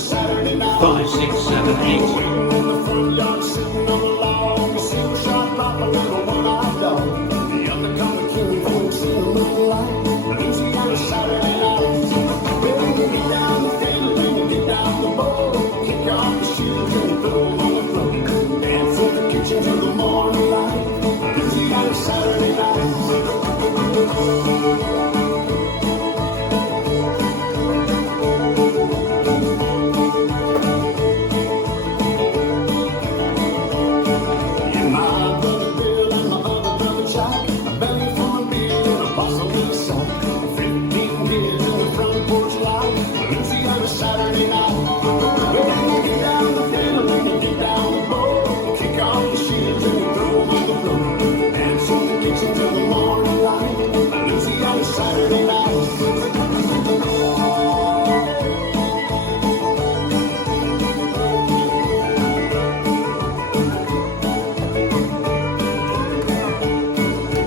Saturday night. 5, 6, 7, 8. Waiting in the front yard, sitting on the lawn. The silver shot drop a little one-eyed dog. The undercover king folks in the moonlight. Louisiana Saturday night. Well, you get down the fiddle and you get down the bowl. Kick off your shoes and throw them on the floor. Dance in the kitchen till the morning light. Louisiana Saturday night. Saturday night. When you get down the fiddle and you get down the bowl, kick off your shoes and you throw them on the floor. Dance in the kitchen till the morning light. Louisiana Saturday night.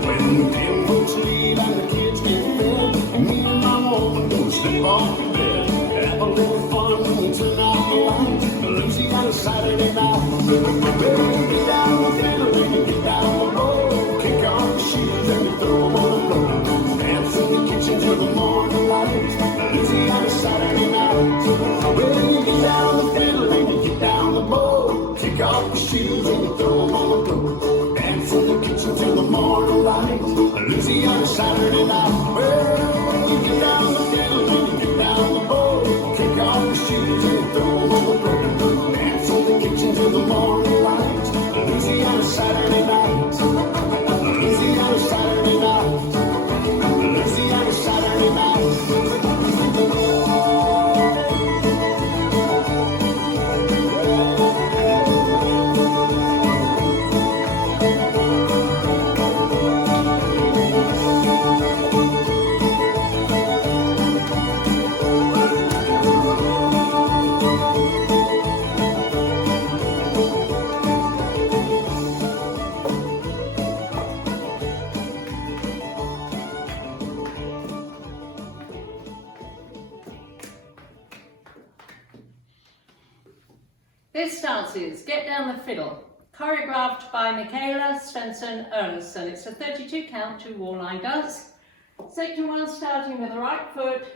When the men folks leave and the kids get fed, me and my woman go slip off the bed. Have a little fun when you turn out the lights. Louisiana Saturday night. Well, you get down the fiddle and you get down the bowl. Kick off your shoes and you throw them on the floor. Dance in the kitchen till the morning light. Louisiana Saturday night. Well, you get down the fiddle and you get down the bowl. Kick off your shoes and you throw them on the floor. Dance in the kitchen till the morning light. Louisiana Saturday night. Well, you get down the fiddle and you get down the bowl. Kick off your shoes and throw them on the floor. Dance in the kitchen till the morning light. Louisiana Saturday night. Louisiana Saturday night. Louisiana Saturday night. This dance is Get Down the Fiddle, choreographed by Michaela Svensson Ernestson. It's a 32 count, 2 wall line dance. Section 1 starting with the right foot,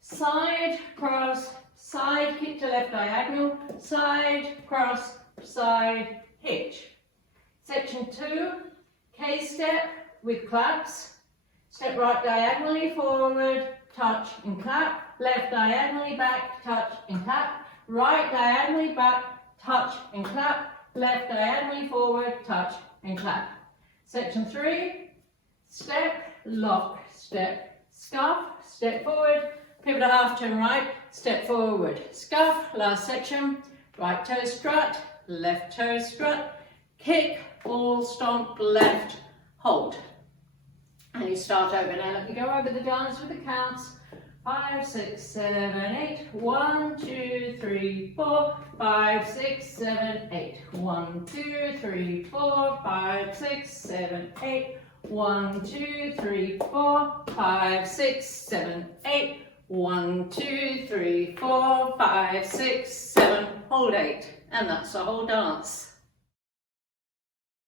side, cross, side, kick to left diagonal, side, cross, side, hitch. Section 2, K-step with claps. Step right diagonally forward, touch and clap, left diagonally back, touch and clap, right diagonally back, touch and clap, left diagonally forward, touch and clap. Section 3, step, lock, step, scuff, step forward, pivot a half turn right, step forward, scuff. Last section, right toe strut, left toe strut, kick, ball stomp, left, hold. And you start over. Now let me go over the dance with the counts. 5, 6, 7, 8. 1, 2, 3, 4. 5, 6, 7, 8. 1, 2, 3, 4. 5, 6, 7, 8. 1, 2, 3, 4. 5, 6, 7, 8. 1, 2, 3, 4. 5, 6, 7. Hold 8. And that's the whole dance.